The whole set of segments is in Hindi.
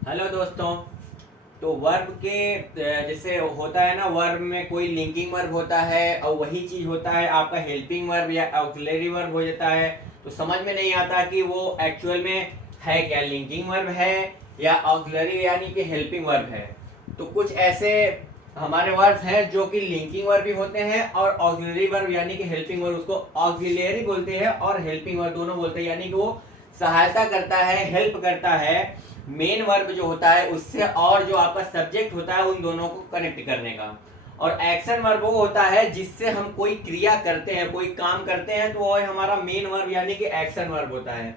हेलो दोस्तों। तो वर्ब के जैसे होता है ना, वर्ब में कोई लिंकिंग वर्ब होता है और वही चीज होता है आपका हेल्पिंग वर्ब या ऑक्सिलरी वर्ब हो जाता है। तो समझ में नहीं आता कि वो एक्चुअल में है क्या, लिंकिंग वर्ब है या ऑक्सिलरी यानी कि हेल्पिंग वर्ब है। तो कुछ ऐसे हमारे वर्ब्स हैं जो कि लिंकिंग वर्ब भी होते हैं और ऑक्सिलरी वर्ब यानी कि हेल्पिंग वर्ब, उसको ऑक्सिलरी बोलते हैं और हेल्पिंग वर्ब दोनों बोलते हैं, यानी कि वो सहायता करता है, हेल्प करता है मेन वर्ब जो होता है उससे और जो आपका सब्जेक्ट होता है उन दोनों को कनेक्ट करने का। और एक्शन वर्ब वो होता है जिससे हम कोई क्रिया करते हैं, कोई काम करते हैं, तो वो हमारा मेन वर्ब यानी कि एक्शन वर्ब होता है।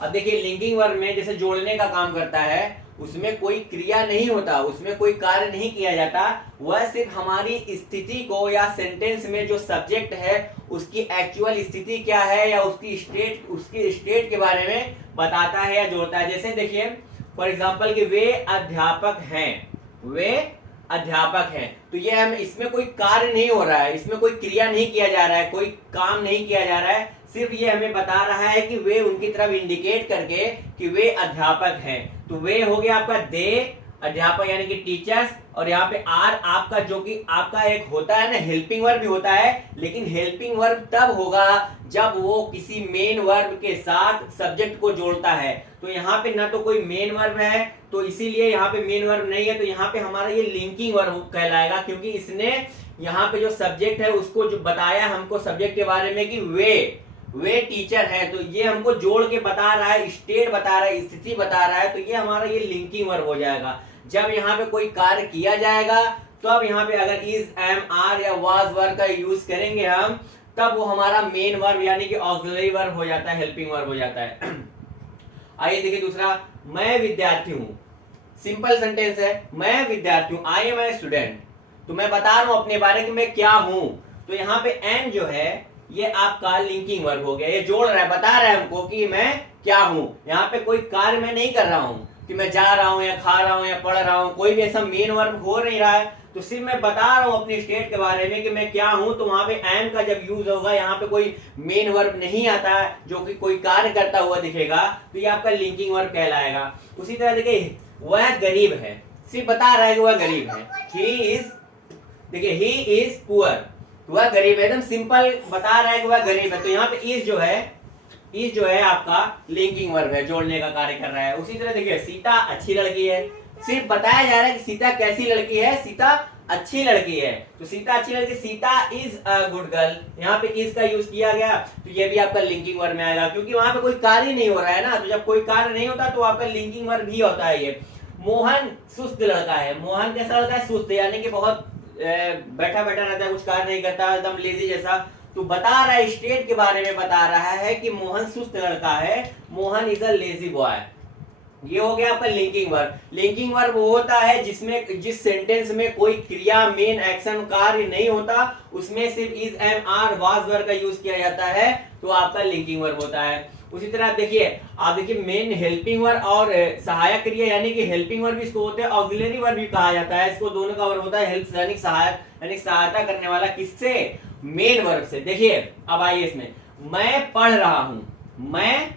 अब देखिए लिंकिंग वर्ब में जैसे जोड़ने का काम करता है, उसमें कोई क्रिया नहीं होता, उसमें कोई कार्य नहीं किया जाता, वह सिर्फ हमारी स्थिति को या सेंटेंस में जो सब्जेक्ट है उसकी एक्चुअल स्थिति क्या है या उसकी स्टेट के बारे में बताता है या जोड़ता है। जैसे देखिए फॉर एग्जाम्पल कि वे अध्यापक हैं, वे अध्यापक हैं, तो ये हम इसमें कोई कार्य नहीं हो रहा है, इसमें कोई क्रिया नहीं किया जा रहा है, कोई काम नहीं किया जा रहा है, सिर्फ ये हमें बता रहा है कि वे उनकी तरफ इंडिकेट करके कि वे अध्यापक हैं। तो वे हो गया आपका दे, अध्यापक यानी कि टीचर्स, और यहाँ पे आर आपका जो कि आपका एक होता है ना हेल्पिंग वर्ब भी होता है, लेकिन हेल्पिंग वर्ब तब होगा जब वो किसी मेन वर्ब के साथ सब्जेक्ट को जोड़ता है। तो यहाँ पे ना तो कोई मेन वर्ब है, तो इसीलिए यहाँ पे मेन वर्ब नहीं है, तो यहाँ पे हमारा ये लिंकिंग वर्ब कहलाएगा, क्योंकि इसने यहाँ पे जो सब्जेक्ट है उसको जो बताया हमको सब्जेक्ट के बारे में कि वे टीचर है, तो ये हमको जोड़ के बता रहा है, स्टेट बता रहा है, स्थिति बता रहा है, तो ये हमारा ये लिंकिंग वर्ब हो जाएगा। जब यहाँ पे कोई कार्य किया जाएगा तो अब यहाँ पे अगर इज, एम, आर या वाज वर्ब का यूज करेंगे हम, तब वो हमारा मेन वर्ब यानी कि ऑक्सिलरी वर्ब हो जाता है, हेल्पिंग वर्ब हो जाता है। आइए देखिए दूसरा, मैं विद्यार्थी हूँ। सिंपल सेंटेंस है, मैं विद्यार्थी हूँ, आई एम ए स्टूडेंट। तो मैं बता रहा हूं अपने बारे में मैं क्या हूं, तो यहाँ पे एम जो है ये आपका लिंकिंग वर्ब हो गया, ये जोड़ रहा है, बता रहा है हमको कि मैं क्या हूं। यहाँ पे कोई कार्य मैं नहीं कर रहा हूं कि मैं जा रहा हूं या खा रहा हूं या पढ़ रहा हूं, कोई भी ऐसा मेन वर्ब हो नहीं रहा है, तो सिर्फ मैं बता रहा हूं अपनी स्टेट के बारे में कि मैं क्या हूं। तो वहां पे एम का जब यूज होगा, यहाँ पे कोई मेन वर्ब नहीं आता है जो कि कोई कार्य करता हुआ दिखेगा, तो ये आपका लिंकिंग वर्ब कहलाएगा। उसी तरह देखिए वह गरीब है, सिर्फ बता रहा है कि वह गरीब है, ही इज, देखिए ही इज पुअर, वह गरीब है, एकदम सिंपल बता रहा है कि वह गरीब है। तो यहाँ पे इज जो है आपका लिंकिंग वर्ब है, जोड़ने का कार्य कर रहा है। उसी तरह देखिए सीता अच्छी लड़की है, सिर्फ बताया जा रहा है कि सीता कैसी लड़की है, सीता अच्छी लड़की है, तो सीता अच्छी लड़की, Sita is a good girl, यहाँ पे इज का यूज किया गया, तो ये भी आपका लिंकिंग वर्ब में आएगा, क्योंकि वहां पे कोई कार्य नहीं हो रहा है ना, तो जब कोई कार्य नहीं होता तो आपका लिंकिंग वर्ब ही होता है ये। मोहन सुस्त लड़का है, मोहन कैसा लड़का है, सुस्त यानी कि बहुत बैठा बैठा रहता है, कुछ कार्य नहीं करता, एकदम लेजी जैसा। तो बता रहा है, स्टेट के बारे में बता रहा है कि मोहन सुस्त लड़का है, Mohan is a lazy boy. ये हो गया आपका लिंकिंग वर्ब। लिंकिंग वर्ब वो होता है जिस सेंटेंस में कोई क्रिया, मेन एक्शन, कार्य नहीं होता, उसमें सिर्फ is, am, are, was verb का यूज किया जाता है, तो आपका लिंकिंग वर्ब होता है। उसी तरह आप देखिए मेन हेल्पिंग वर्ब और सहायक क्रिया यानी कि हेल्पिंग वर्ब इसको होते हैं, ऑक्सिलरी वर्ब भी कहा जाता है, इसको दोनों का वर्ब होता है हेल्प यानी सहायक, यानी सहायता करने वाला, किससे, मेन वर्ब से। देखिए अब आइए इसमें, मैं पढ़ रहा हूं, मैं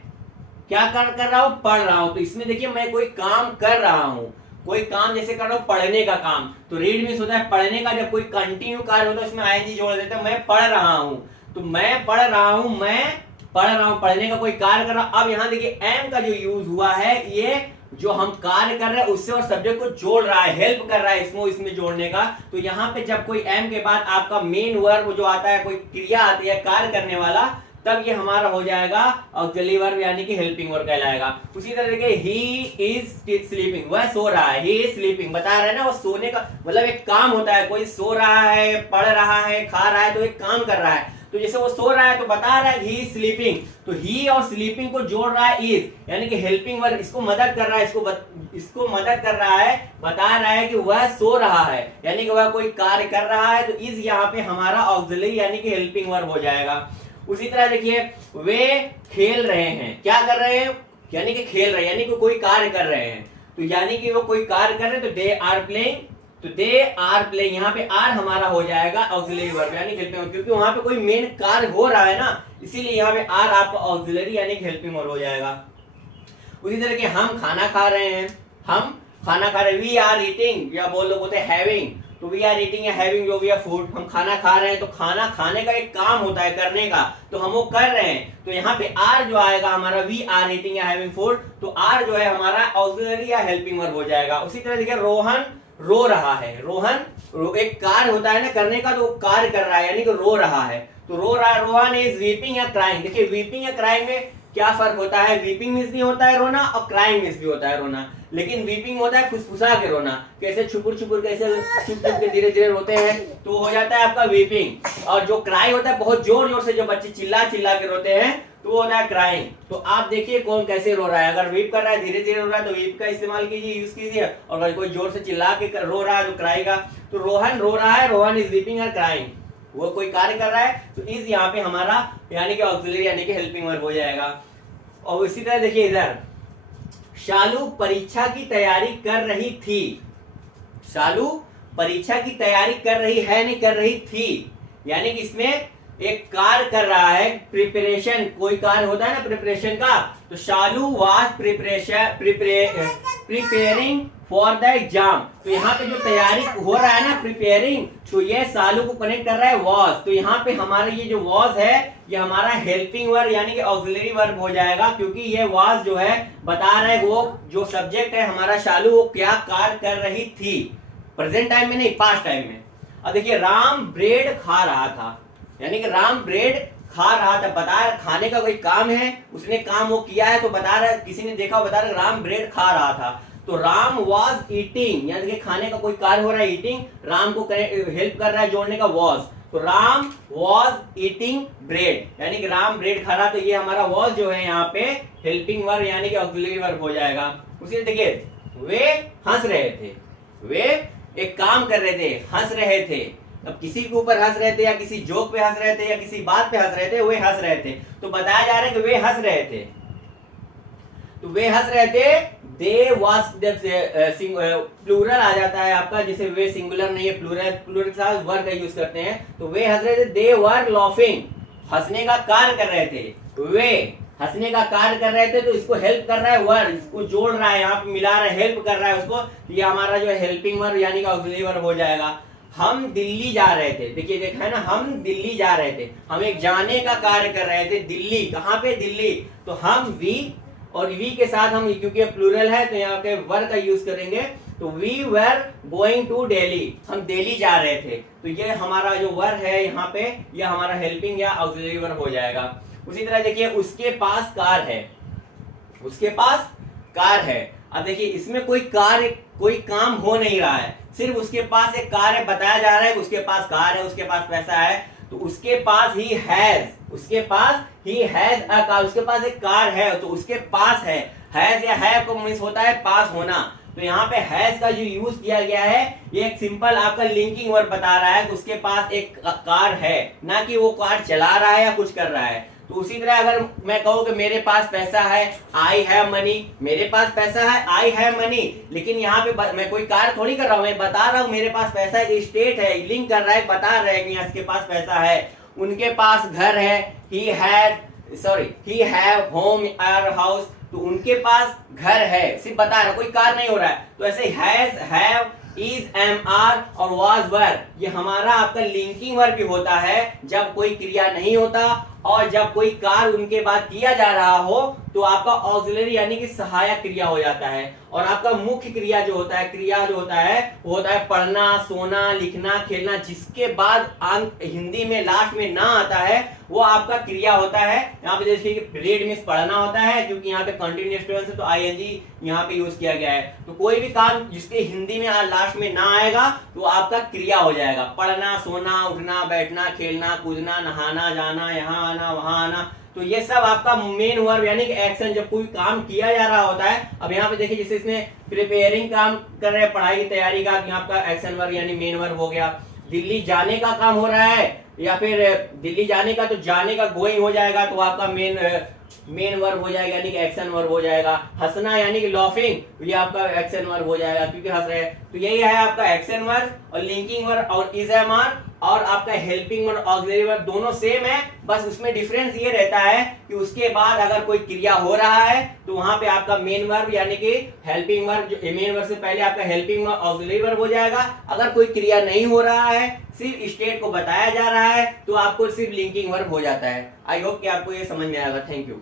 क्या कर रहा हूं, पढ़ रहा हूं, तो इसमें देखिए मैं कोई काम कर रहा हूं, कोई काम जैसे कर रहा हूं पढ़ने का काम, तो रीड मीन्स होता है पढ़ने का, जब कोई कंटिन्यू कार्य होता है उसमें आईएनजी जोड़ देते हैं, मैं पढ़ रहा हूं, तो मैं पढ़ रहा हूं, मैं पढ़ रहा हूं, पढ़ने का कोई कार्य कर रहा हूं। अब यहाँ देखिए एम का जो यूज हुआ है, ये जो हम कार्य कर रहे हैं उससे और सब्जेक्ट को जोड़ रहा है, हेल्प कर रहा है इसमें जोड़ने का। तो यहाँ पे जब कोई एम के बाद आपका मेन वर्ब जो आता है, कोई क्रिया आती है कार्य करने वाला, तब ये हमारा हो जाएगा ऑक्सिलरी वर्ब यानी कि हेल्पिंग वर्ब कहलाएगा। उसी तरह देखिए ही इज स्लीपिंग, वह सो रहा है, ही इज स्लीपिंग बता रहे हैं ना, वो सोने का मतलब एक काम होता है, कोई सो रहा है, पढ़ रहा है, खा रहा है, तो एक काम कर रहा है, तो जैसे वो सो रहा है तो बता रहा है ही इज स्लीपिंग, तो ही और स्लीपिंग को जोड़ रहा है इज, यानी कि हेल्पिंग वर्ब इसको मदद कर रहा है, इसको मदद कर रहा है, बता रहा है कि वह सो रहा है, यानी कि वह कोई कार्य कर रहा है, तो इज यहाँ पे हमारा ऑक्सिलरी यानी कि हेल्पिंग वर्ब हो जाएगा। उसी तरह देखिए वे खेल रहे हैं, क्या कर रहे हैं, यानी कि खेल रहे हैं, यानी कि कोई कार्य कर रहे हैं, तो यानी कि वो कोई कार्य कर रहे हैं, तो दे आर प्लेइंग, तो दे आर प्लेइंग, यहाँ पे आर हमारा हो जाएगा ऑक्सिलरी वर्ब यानी हेल्पिंग वर्ब, क्योंकि वहां पे कोई मेन कार्य हो रहा है ना, इसीलिए यहाँ पे आर आपका ऑक्सिलरी यानी हेल्पिंग वर्ब हो जाएगा। उसी तरह के हम खाना खा रहे हैं, हम खाना खा रहे हैं, वी आर ईटिंग, या बोलते हैं हैविंग, तो वी आर ईटिंग या हैविंग जो भी है फूड, हम खाना खा रहे हैं, तो खाना खाने का एक काम होता है करने का, तो हम वो कर रहे हैं, तो यहाँ पे आर जो आएगा हमारा वी आर ईटिंग या हैविंग फूड, तो आर जो है हमारा ऑक्सिलरी या हेल्पिंग वर्ब हो जाएगा। उसी तरह देखिए रोहन रो रहा है, एक कार्य होता है ना करने का, तो वो कार्य कर रहा है यानी कि रो रहा है, तो रो रहा है। रोहन इज वीपिंग या क्राइंग, देखिए वीपिंग या क्राइंग में क्या फर्क होता है, वीपिंग मीन्स भी होता है रोना और क्राइंग मीन्स भी होता है रोना, लेकिन वीपिंग होता है फुसफुसा के रोना, कैसे छुपुर छुपुर कैसे छुप छुप के धीरे धीरे रोते हैं, तो हो जाता है आपका वीपिंग। और जो क्राई होता है बहुत जोर जोर से जो बच्चे चिल्ला चिल्ला के रोते हैं, तो वो होता है क्राइंग। तो आप देखिए कौन कैसे रो रहा है, अगर वीप कर रहा है धीरे धीरे रो रहा है तो वीप का इस्तेमाल कीजिए, यूज कीजिए, और अगर कोई जोर से चिल्ला के रो रहा है तो क्राई का। तो रोहन रो रहा है, रोहन इज वीपिंग और क्राइंग, वो कोई कार्य कर रहा है, तो इज यहाँ पे हमारा यानी कि ऑक्सिलरी यानी कि हेल्पिंग वर्ब हो जाएगा। और इसी तरह देखिए इधर शालू परीक्षा की तैयारी कर रही थी, शालू परीक्षा की तैयारी कर रही है नहीं कर रही थी, यानी कि इसमें एक कार्य कर रहा है, प्रिपरेशन, कोई कार्य होता है ना प्रिपरेशन का, तो Shalu was preparing for the exam, तो यहाँ पे जो तैयारी हो रहा है ना प्रिपेयरिंग, तो ये शालू को कनेक्ट कर रहा है वॉज, तो यहाँ पे हमारा ये जो वॉज है ये हमारा हेल्पिंग वर्ब यानी कि ऑक्सिलरी वर्ब हो जाएगा, क्योंकि ये वॉज जो है बता रहा है वो जो सब्जेक्ट है हमारा शालू वो क्या कार्य कर रही थी, प्रेजेंट टाइम में नहीं पास्ट टाइम में। अब देखिए राम ब्रेड खा रहा था, यानी कि राम ब्रेड खा रहा था, बता रहा खाने का कोई काम है, उसने काम वो किया है, तो बता रहा किसी ने देखा बता रहा राम ब्रेड खा रहा था, तो राम वॉज ईटिंग, यानी कि खाने का कोई कार्य हो रहा है ईटिंग, राम को हेल्प कर रहा है जोड़ने का वॉज, तो राम वॉज ईटिंग ब्रेड, यानी कि राम ब्रेड खा रहा, तो ये हमारा वॉज जो है यहाँ पे हेल्पिंग वर्ब यानी कि ऑक्सिलरी वर्ब हो जाएगा। उसी देखिए वे हंस रहे थे, वे एक काम कर रहे थे, हंस रहे थे, अब किसी के ऊपर हंस रहे थे या किसी जोक पे हंस रहे थे या किसी बात पे हंस रहे थे, वे हंस रहे थे, तो बताया जा रहा है कि वे हंस रहे थे, तो वे हंस रहे थे, दे वाज, प्लूरल आ जाता है आपका, जैसे वे सिंगुलर नहीं है प्लूरल के साथ वर्ब का यूज करते हैं, तो वे हंस रहे थे, दे वर लाफिंग, हंसने का कार्य कर रहे थे, वे हंसने का कार्य कर रहे थे, तो इसको हेल्प कर रहा है वर्ब, इसको जोड़ रहा है, यहाँ पे मिला रहा है, हेल्प कर रहा है उसको, तो ये हमारा जो है हेल्पिंग वर्ब यानी कि ऑक्सिलरी वर्ब हो जाएगा। हम दिल्ली जा रहे थे, देखिए देखा है ना, हम दिल्ली जा रहे थे, हम एक जाने का कार्य कर रहे थे, दिल्ली, कहाँ पे दिल्ली, तो हम वी और वी के साथ हम, क्योंकि प्लूरल है तो यहाँ पे वर का यूज करेंगे, तो we were going to Delhi, हम दिल्ली जा रहे थे, तो ये हमारा जो वर है यहाँ पे ये हमारा हेल्पिंग या ऑक्सिलरी वर्ब हो जाएगा। उसी तरह देखिए उसके पास कार है, उसके पास कार है, अब देखिए इसमें कोई कार्य कोई काम हो नहीं रहा है, सिर्फ उसके पास एक कार है, बताया जा रहा है कि उसके पास कार है, उसके पास पैसा है, तो उसके पास ही हैज, उसके पास ही हैज अ कार, उसके पास एक कार है, तो उसके पास है, हैज या है को मींस होता है पास होना, तो यहाँ पे हैज का जो यूज किया गया है ये एक सिंपल आपका लिंकिंग वर्ब बता रहा है कि उसके पास एक कार है, ना कि वो कार चला रहा है या कुछ कर रहा है। तो उसी तरह अगर मैं कहूँ कि मेरे पास पैसा है, आई हैव मनी, मेरे पास पैसा है, आई हैव मनी, लेकिन यहाँ पे मैं कोई कार्य थोड़ी कर रहा हूँ, मैं बता रहा हूँ मेरे पास पैसा है, स्टेट है, लिंक कर रहा है, बता रहा है कि यहाँ इसके पास पैसा है। उनके पास घर है, ही हैव होम और हाउस, तो उनके पास घर है, सिर्फ बता रहा, कोई कार्य नहीं हो रहा है, तो ऐसे has, have, is, am, are और वाज वर, ये हमारा आपका लिंकिंग वर्ब भी होता है जब कोई क्रिया नहीं होता और जब कोई कार्य उनके बाद किया जा रहा हो, तो आपका ऑक्सिलरी यानी कि सहायक क्रिया हो जाता है, और आपका मुख्य क्रिया जो होता है, क्रिया जो होता है वो होता है पढ़ना, सोना, लिखना, खेलना, जिसके बाद अंक हिंदी में लास्ट में ना आता है वो आपका क्रिया होता है। यहाँ पे जैसे कि रीड मीन्स पढ़ना होता है, क्योंकि यहाँ पे कंटिन्यूअस टेंस है तो आईएनजी यहाँ पे यूज किया गया है, तो कोई भी काम जिसके हिंदी में लास्ट में ना आएगा तो आपका क्रिया हो जाएगा, पढ़ना, सोना, उठना, बैठना, खेलना, कूदना, नहाना, जाना, यहाँ आना, वहां आना, तो ये सब आपका मेन वर्ब यानी कि एक्शन, जब कोई काम किया जा रहा होता है। अब यहाँ पे देखिए जैसे इसमें प्रिपेयरिंग काम कर रहे हैं, पढ़ाई की तैयारी का, यहाँ आपका एक्शन वर्ब यानी मेन वर्ब हो गया। दिल्ली जाने का काम हो रहा है या फिर दिल्ली जाने का, तो जाने का गोइंग हो जाएगा, तो आपका मेन वर्ब हो जाएगा यानी कि एक्शन वर्ब हो जाएगा। हंसना यानी कि लाफिंग, ये आपका एक्शन वर्ब हो जाएगा क्योंकि हंस रहे हैं। तो यही है आपका एक्शन वर्ब और लिंकिंग वर्ब और इज एम आर और आपका हेल्पिंग वर्ब ऑक्सिलरी वर्ब दोनों सेम है, बस उसमें डिफरेंस ये रहता है कि उसके बाद अगर कोई क्रिया हो रहा है तो वहां पे आपका मेन वर्ब यानी कि हेल्पिंग वर्ब, जो मेन वर्ब से पहले आपका हेल्पिंग वर्ब ऑक्सिलरी वर्ब हो जाएगा। अगर कोई क्रिया नहीं हो रहा है, सिर्फ स्टेट को बताया जा रहा है, तो आपको सिर्फ लिंकिंग वर्ब हो जाता है। आई होप कि आपको ये समझ में आएगा। Thank you.